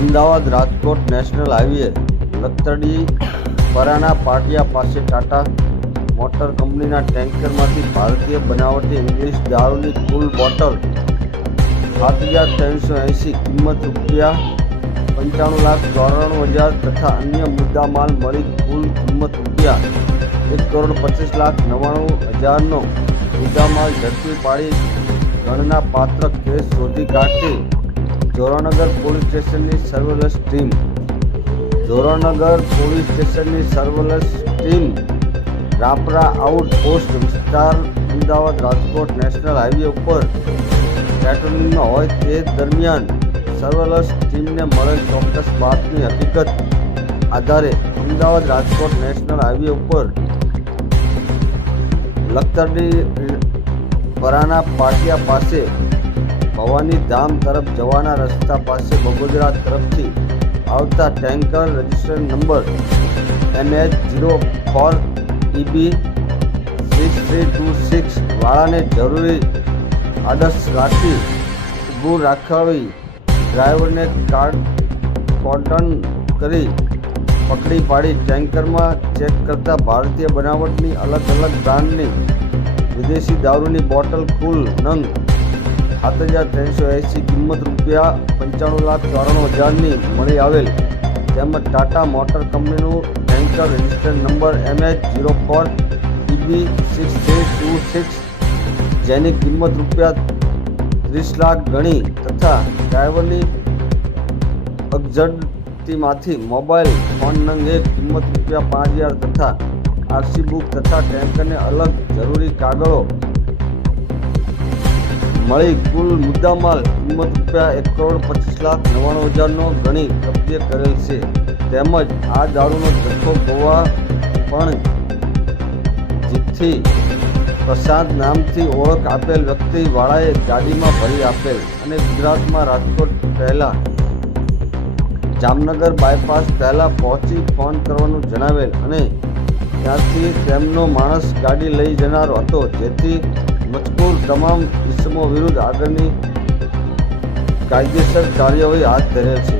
Ahmedabad Rajkot national highway લખતડી પરાના પાટિયા પાસે Tata motor કંપનીના ટેન્કરમાંથી ભારતીય બનાવટી ઇંગ્લિશ દારૂની કુલ બોટલ 7,380 કિંમત ₹95,94,000 તથા અન્ય મુદ્દામાલ મળી કુલ કિંમત ₹1,25,99,000નો મુદ્દામાલ ઝડપી પાડી ગણના પાત્ર કેસ શોધી કાઢતી જોરાનગર પોલીસ સ્ટેશનની સર્વેલન્સ ટીમ રાપરા આઉટપોસ્ટ વિસ્તાર અમદાવાદ રાજકોટ નેશનલ હાઈવે ઉપર પેટ્રોલિંગમાં હોય તે દરમિયાન સર્વેલન્સ ટીમને મળેલ ચોક્કસ બાતમી હકીકત આધારે અમદાવાદ રાજકોટ નેશનલ હાઈવે ઉપર લખતડી પરાના પાટિયા પાસે ભવાની ધામ તરફ જવાના રસ્તા પાસે બગોદરા તરફથી આવતા ટેન્કર રજિસ્ટ્રેશન નંબર MH04EB6326 વાળાને જરૂરી આદર્શ રાખી ઊભું રાખાવી ડ્રાઈવરને કોર્ડન કરી પકડી પાડી ટેન્કરમાં ચેક કરતા ભારતીય બનાવટની અલગ અલગ બ્રાન્ડની વિદેશી દારૂની બોટલ કુલ નંગ 7,380 કિંમત ₹95,94,000ની મળી આવેલ તેમજ ટાટા મોટર કંપનીનું ટેન્કર રજિસ્ટર નંબર MH04EB6326 જેની કિંમત ₹30 લાખ ગણી તથા ડ્રાઈવરની અગજડતીમાંથી મોબાઈલ ફોન નંગ 1 કિંમત ₹5,000 તથા આરસી બુક તથા ટેન્કરને અલગ જરૂરી કાગળો મળી કુલ મુદ્દામાલ કિંમત ₹1,25,99,000નો ગણી કબજે કરેલ છે તેમજ આ દારૂનો જથ્થો ગોવા પણ જીતથી પ્રશાંત નામથી ઓળખ આપેલ વ્યક્તિ વાળાએ ગાડીમાં ભરી આપેલ અને ગુજરાતમાં રાજકોટ પહેલા જામનગર બાયપાસ પહેલા પહોંચી ફોન કરવાનું જણાવેલ અને ત્યાંથી તેમનો માણસ ગાડી લઈ જનાર હતો જેથી મજકૂર તમામ ઇસમો વિરુદ્ધ આગળની કાયદેસર કાર્યવાહી હાથ ધરેલ છે।